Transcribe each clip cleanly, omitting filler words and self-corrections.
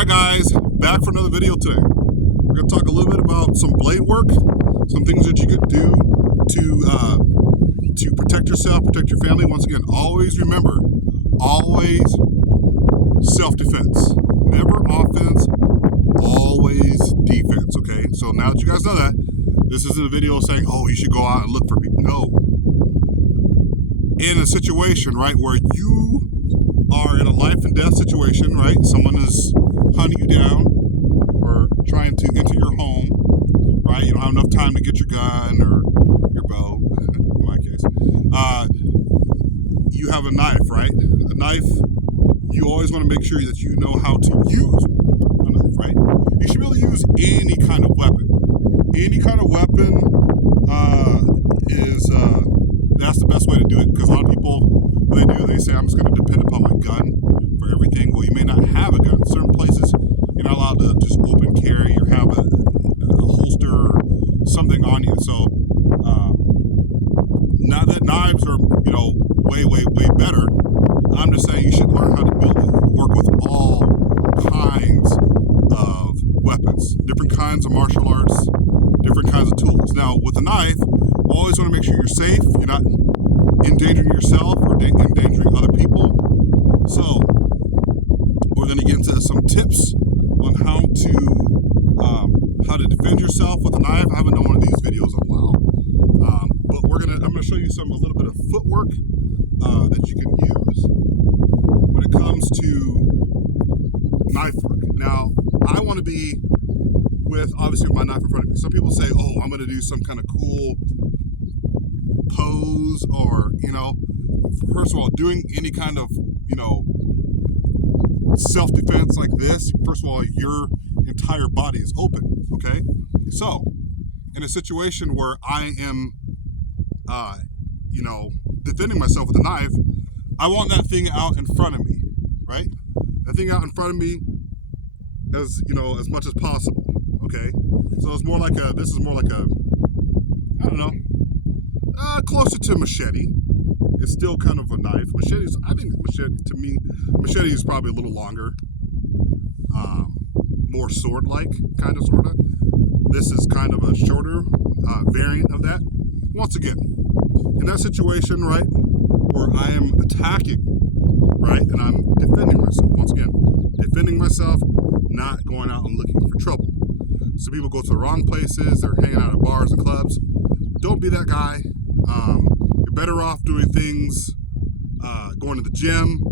Alright guys, back for another video today. We're going to talk a little bit about some blade work, some things that you can do to protect yourself, protect your family. Once again, always remember, always self-defense. Never offense, always defense, okay? So now that you guys know that, this isn't a video saying, oh, you should go out and look for people. No. In a situation, right, where you are in a life and death situation, right? Someone is hunting you down or trying to enter your home, right? You don't have enough time to get your gun or your bow, in my case. You have a knife, right? A knife, you always want to make sure that you know how to use a knife, right? You should be able to use any kind of weapon. Any kind of weapon that's the best way to do it, because a lot of people, when they do, they say, I'm just going to depend upon my gun for everything. Well, you may not have a gun. Certain places, you're not allowed to just open carry or have a holster or something on you. So now that knives are, way, way, way better, I'm just saying you should learn how to work with all kinds of weapons, different kinds of martial arts, different kinds of tools. Now, with a knife, always want to make sure you're safe, you're not endangering yourself or endangering other people. So, we're going to get into some tips on how to defend yourself with a knife. I haven't done one of these videos in a while, but I'm going to show you a little bit of footwork that you can use when it comes to knife work. Now, I want to be with, obviously, my knife in front of me. Some people say, oh, I'm going to do some kind of cool pose, or, first of all, doing any kind of, self-defense like this. First of all, your entire body is open, okay? So, in a situation where I am, defending myself with a knife, I want that thing out in front of me, right? That thing out in front of me as much as possible, okay? So it's more like this is more like a, I don't know, closer to machete. It's still kind of a knife. I think machete is probably a little longer, more sword-like, kind of, sort of. This is kind of a shorter variant of that. Once again, in that situation, right, where I am attacking, right, and I'm defending myself, once again, defending myself, not going out and looking for trouble. So people go to the wrong places, they're hanging out at bars and clubs. Don't be that guy. You're better off doing things, going to the gym.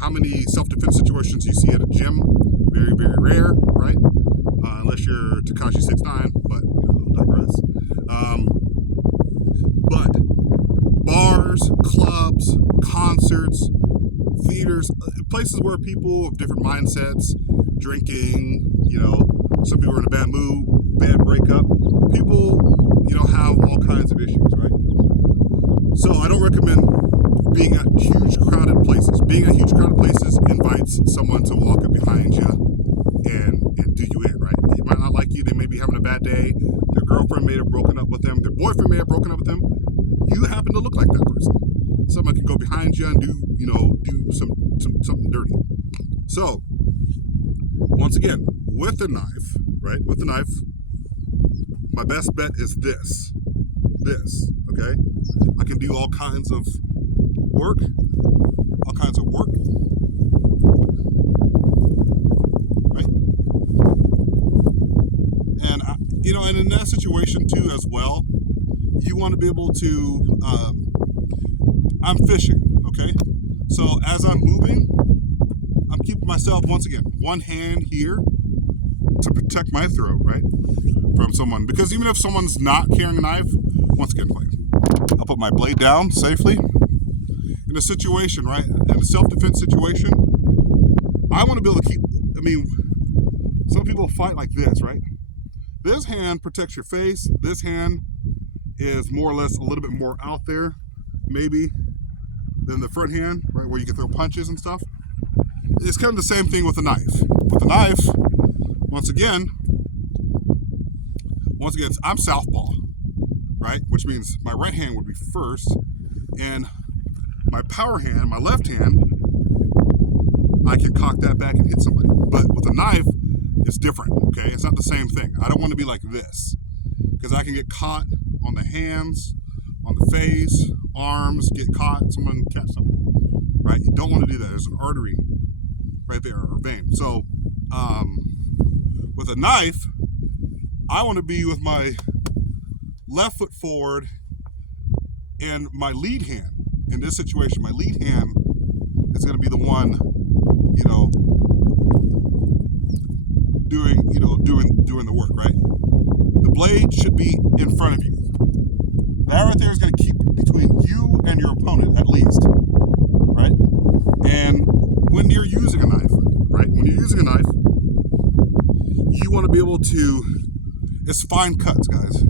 How many self-defense situations you see at a gym? Very, very rare, right? Unless you're Tekashi 6ix9ine, but I'll digress. But bars, clubs, concerts, theaters, places where people of different mindsets, drinking, some people are in a bad mood, bad breakup. People, have all kinds of issues, right? So I don't recommend being at huge crowded places. Being at huge crowded places invites someone to walk up behind you and do you in, right? They might not like you. They may be having a bad day. Their girlfriend may have broken up with them. Their boyfriend may have broken up with them. You happen to look like that person. Someone can go behind you and do something dirty. So, once again, with a knife, right? With a knife, my best bet is this, okay? I can do all kinds of work, right? And, and in that situation too as well, you want to be able to, I'm fishing, okay? So as I'm moving, I'm keeping myself, once again, one hand here to protect my throat, right, from someone. Because even if someone's not carrying a knife, once again, I'll put my blade down safely. In a situation, right, in a self-defense situation, I want to be able to keep, some people fight like this, right? This hand protects your face. This hand is more or less a little bit more out there, maybe, than the front hand, right, where you can throw punches and stuff. It's kind of the same thing with a knife. With a knife, once again, I'm southpaw, right? Which means my right hand would be first, and my power hand, my left hand, I can cock that back and hit somebody. But with a knife, it's different, okay? It's not the same thing. I don't want to be like this because I can get caught on the hands, on the face, arms, get caught, someone catch something, right? You don't want to do that. There's an artery right there, or vein. So with a knife, I want to be with my left foot forward and my lead hand. In this situation, my lead hand is going to be the one, doing the work, right? The blade should be in front of you. That right there is going to keep between you and your opponent, at least, right? And when you're using a knife, right? When you're using a knife, you want to be able to, it's fine cuts, guys.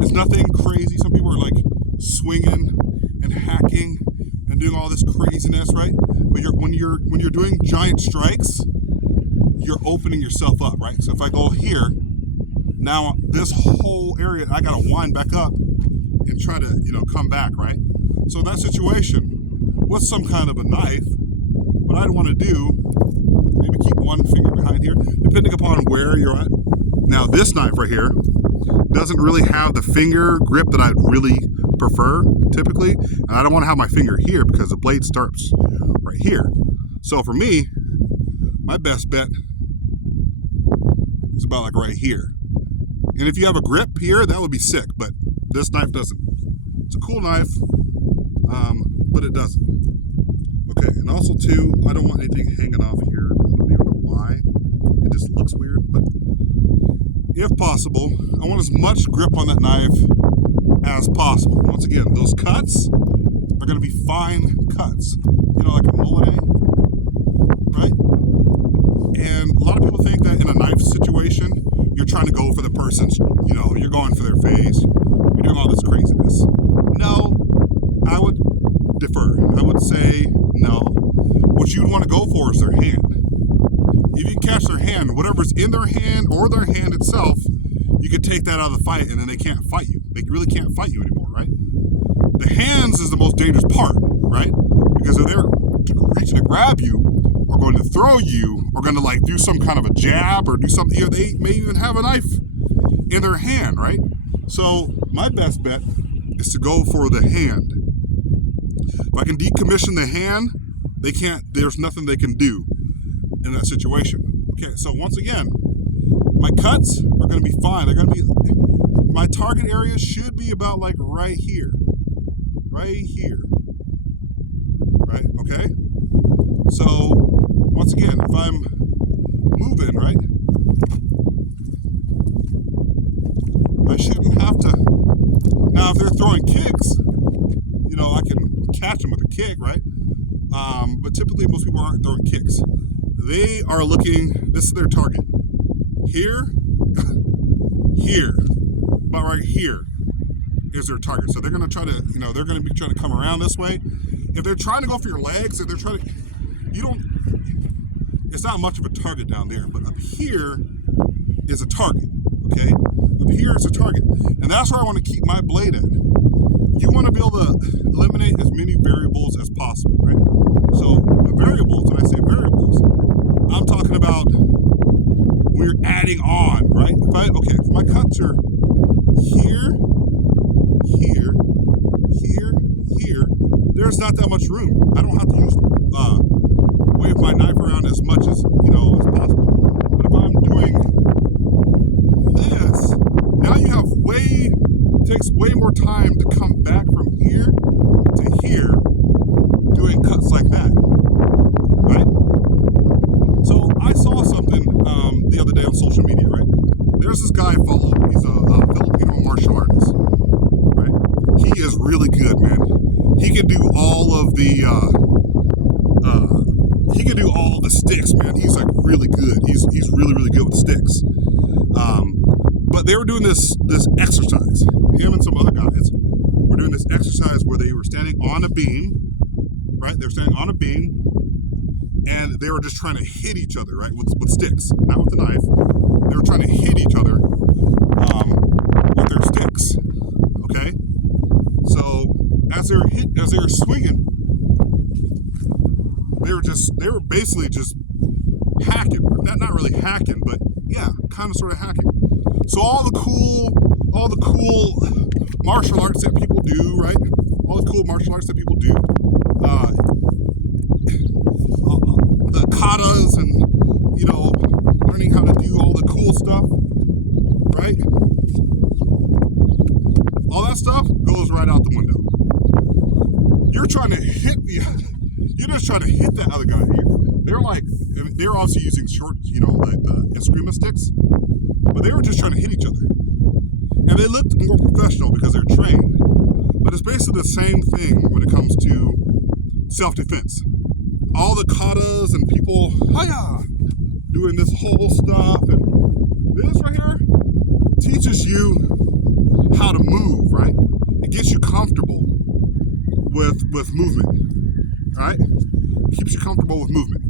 It's nothing crazy. Some people are like swinging and hacking and doing all this craziness, right? But when you're doing giant strikes, you're opening yourself up, right? So if I go here, now this whole area, I gotta wind back up and try to, come back, right? So in that situation, with some kind of a knife, what I'd want to do, maybe keep one finger behind here, depending upon where you're at. Now this knife right here doesn't really have the finger grip that I'd really prefer typically, and I don't want to have my finger here because the blade starts right here. So for me, my best bet is about like right here. And if you have a grip here, that would be sick, but this knife doesn't. It's a cool knife, but it doesn't. Okay, and also too, I don't want anything hanging off here. I don't even know why. It just looks weird, but if possible, I want as much grip on that knife as possible. Once again, those cuts are going to be fine cuts, like a mullet, right? And a lot of people think that in a knife situation, you're trying to go for the person's, you're going for their face, you're doing all this craziness. No, I would defer. I would say no. What you'd want to go for is their hand. If you can catch their hand, whatever's in their hand or their hand itself, you could take that out of the fight and then they can't fight you. They really can't fight you anymore, right? The hands is the most dangerous part, right? Because if they're reaching to grab you or going to throw you or going to like do some kind of a jab or do something, they may even have a knife in their hand, right? So my best bet is to go for the hand. If I can decommission the hand, there's nothing they can do in that situation. Okay, so once again, my cuts are going to be fine. They're going to be, my target area should be about like right here, right? Okay. So once again, if I'm moving, right, I shouldn't have to. Now, if they're throwing kicks, I can catch them with a kick, right? But typically, most people aren't throwing kicks. They are looking. This is their target. Here, about right here is their target. So they're going to try to, they're going to be trying to come around this way. If they're trying to go for your legs, if they're trying to, it's not much of a target down there, but up here is a target, okay? Up here is a target. And that's where I want to keep my blade at. You want to be able to eliminate as many variables as possible, right? So the variables, when I say variables, I'm talking about we're adding on, right? If my cuts are here, there's not that much room. I don't have to use wave my knife around as much as as possible. But if I'm doing this, now you have takes way more time to come back from here to here doing cuts like that, right? So I saw something the other day on social media, right? There's this guy I follow. He's a Filipino martial artist, right? He is really good, man. He can do all of the sticks, man. He's like really good. He's really, really good with sticks. But they were doing this exercise. Him and some other guys were doing this exercise where they were standing on a beam, right? They were standing on a beam, and they were just trying to hit each other, right, with sticks, not with the knife. They were trying to hit each other with their sticks. Okay. So as they were swinging, they were basically just hacking. Not really hacking, but yeah, kind of sort of hacking. So all the cool martial arts that people do, right? All the cool martial arts that people do, the katas and, you know, learning how to do all the cool stuff, right? All that stuff goes right out the window. You're just trying to hit that other guy here. They're obviously using short, you know, like the Eskrima sticks, but they were just trying to hit each other. And they looked more professional because they're trained. But it's basically the same thing when it comes to self-defense. All the katas and people, hiya, doing this whole stuff. And this right here teaches you how to move, right? It gets you comfortable with movement, right? It keeps you comfortable with movement.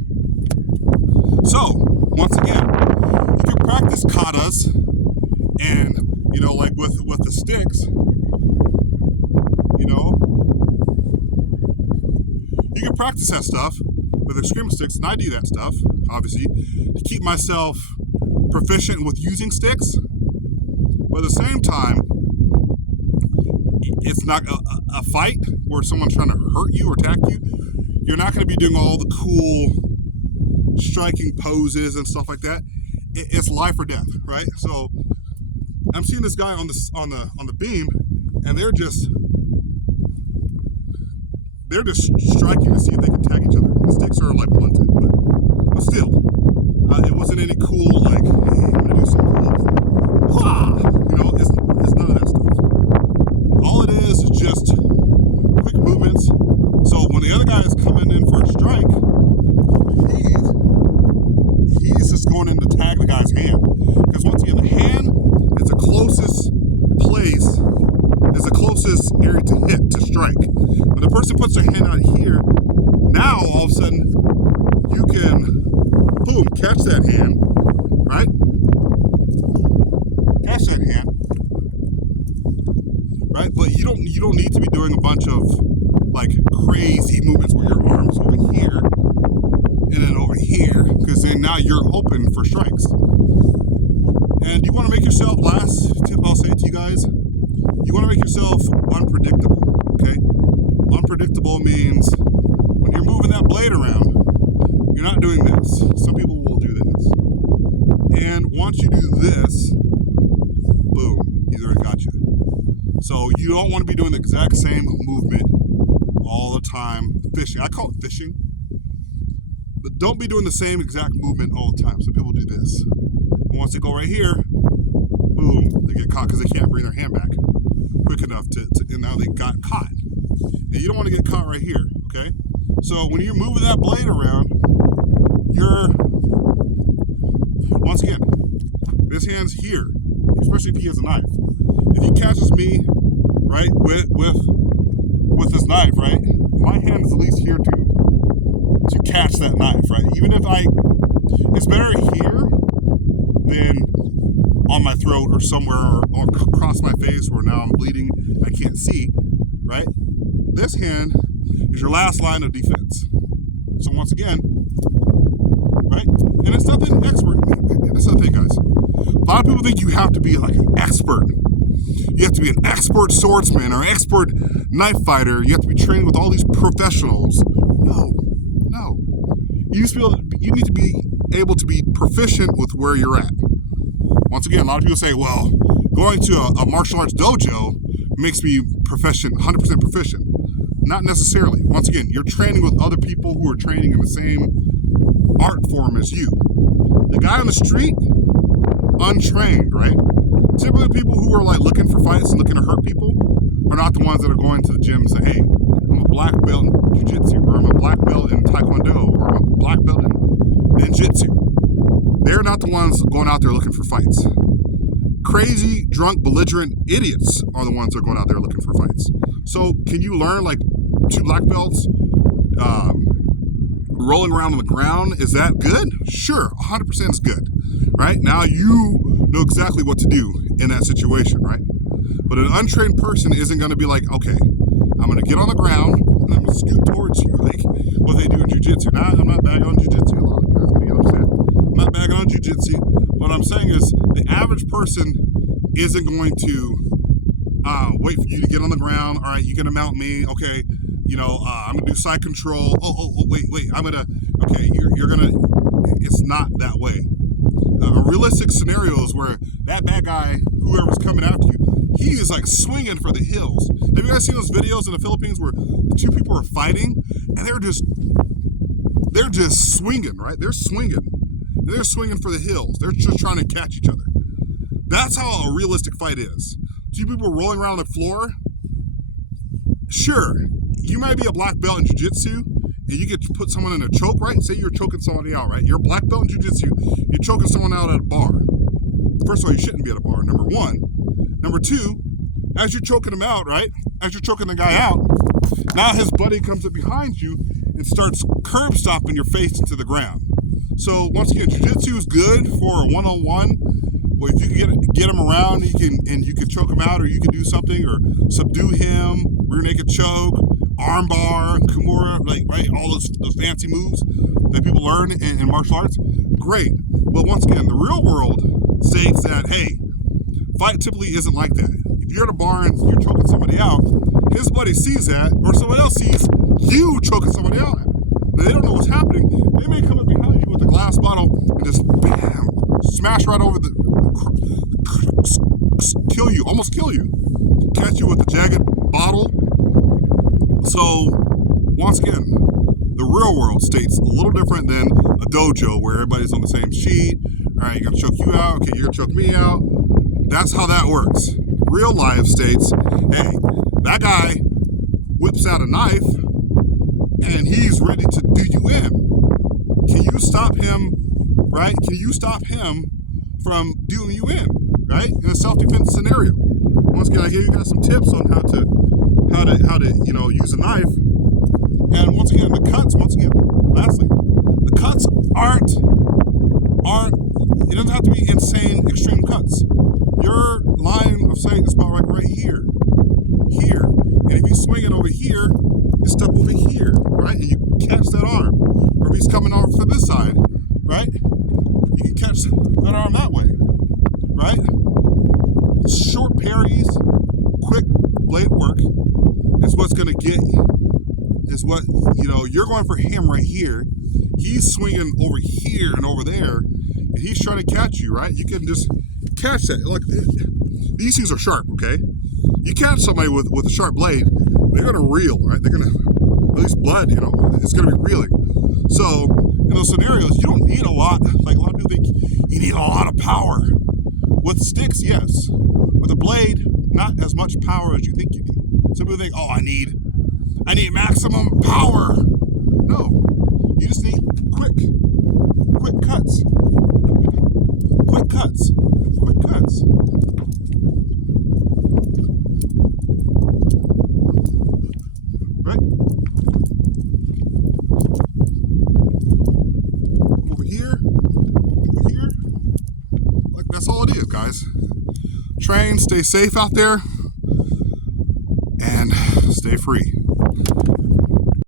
So, once again, you can practice katas and, you know, like with the sticks, you know, you can practice that stuff with Eskrima sticks, and I do that stuff, obviously, to keep myself proficient with using sticks, but at the same time, it's not a fight where someone's trying to hurt you or attack you. You're not going to be doing all the cool striking poses and stuff like that. It's life or death, right? So I'm seeing this guy on the beam, and they're just striking to see if they can tag each other. The sticks are like blunted, but still, it wasn't any cool like, hey, I'm gonna do some cool, you know, it's none of that stuff. All it is just quick movements. So when the other guy is coming in for a strike, he's just going in to tag the guy's hand. Because once again, the hand is the closest place, is the closest area to hit, to strike. When the person puts their hand out here, now all of a sudden you can, boom, catch that hand, right? Catch that hand, right? But you don't need to be doing a bunch of like crazy movements where your arms over here and then over here, because then now you're open for strikes. And you want to make yourself, last tip I'll say to you guys, you want to make yourself unpredictable, okay? Unpredictable means when you're moving that blade around, you're not doing this. Some people will do this. And once you do this, boom, he's already got you. So you don't want to be doing the exact same movement all the time. Fishing, I call it fishing. But don't be doing the same exact movement all the time. Some people do this. Once they go right here, boom, they get caught because they can't bring their hand back quick enough and now they got caught. And you don't want to get caught right here, okay? So when you're moving that blade around, once again, this hand's here, especially if he has a knife. If he catches me, right, with this knife, right, my hand is at least here to catch that knife, right? Even if it's better here than on my throat or somewhere or across my face where now I'm bleeding, I can't see, right? This hand is your last line of defense. So once again, right? And it's nothing expert. That's the thing, guys. A lot of people think you have to be like an expert. You have to be an expert swordsman or expert knife fighter. You have to be trained with all these professionals. No. You need to be able to be proficient with where you're at. Once again, a lot of people say, well, going to a martial arts dojo makes me proficient, 100% proficient. Not necessarily. Once again, you're training with other people who are training in the same art form as you. The guy on the street, untrained, right? Typically people who are like looking for fights and looking to hurt people are not the ones that are going to the gym and say, hey, I'm a black belt in jiu-jitsu, or I'm a black belt in taekwondo, or I'm a black belt in ninjutsu. They're not the ones going out there looking for fights. Crazy, drunk, belligerent idiots are the ones that are going out there looking for fights. So can you learn like 2 black belts rolling around on the ground? Is that good? Sure, 100% is good, right? Now you know exactly what to do in that situation, right? But an untrained person isn't going to be like, okay, I'm going to get on the ground and I'm going to scoot towards you. Like, what they do in jiu-jitsu. Now, I'm not bagging on jiu-jitsu. A lot of you guys are going to get upset. I'm not bagging on jiu-jitsu. What I'm saying is the average person isn't going to wait for you to get on the ground. All right, you're going to mount me. Okay, I'm going to do side control. Oh, wait. You're going to, it's not that way. A realistic scenario is where that bad guy, whoever's coming after you, he is like swinging for the hills. Have you guys seen those videos in the Philippines where the two people are fighting and they're just swinging, right? They're swinging for the hills. They're just trying to catch each other. That's how a realistic fight is. Two people rolling around on the floor. Sure, you might be a black belt in jiu-jitsu and you get to put someone in a choke, right? Say you're choking somebody out, right? You're a black belt in jiu-jitsu, you're choking someone out at a bar. First of all, you shouldn't be at a bar, number one. Number two, as you're choking him out, right? As you're choking the guy out, now his buddy comes up behind you and starts curb stomping your face into the ground. So once again, jiu-jitsu is good for a one-on-one. Well, if you can get him around, you can choke him out, or you can do something, or subdue him, rear naked choke, arm bar, kimura, right, all those fancy moves that people learn in martial arts. Great. But once again, the real world states that, hey, fight typically isn't like that. If you're at a bar and you're choking somebody out, his buddy sees that, or someone else sees you choking somebody out. They don't know what's happening. They may come up behind you with a glass bottle and just bam, smash right over almost kill you, catch you with a jagged bottle. So once again, the real world states a little different than a dojo where everybody's on the same sheet. All right, you're gonna choke you out. Okay, you're gonna choke me out. That's how that works. Real life states, hey, that guy whips out a knife and he's ready to do you in. Can you stop him, right? Can you stop him from doing you in, right? In a self-defense scenario. Once again, I gave you guys some tips on how to use a knife. And once again, lastly, the cuts aren't, it doesn't have to be insane, extreme cuts. Your line of sight is about right here. And if he's swinging over here, you step over here, right? And you catch that arm. Or if he's coming over from this side, right? You can catch that arm that way, right? Short parries, quick blade work is what's going to get you. Is what, you're going for him right here. He's swinging over here and over there, and he's trying to catch you, right? You can just catch that. Like, these things are sharp, okay? You catch somebody with a sharp blade, they're going to reel, right? They're going to, at least blood, it's going to be reeling. So in those scenarios, you don't need a lot. Like a lot of people think you need a lot of power. With sticks, yes. With a blade, not as much power as you think you need. Some people think, oh, I need maximum power. No, you just need quick cuts. Quick cuts. Right? Over here. Like, that's all it is, guys. Train, stay safe out there, and stay free.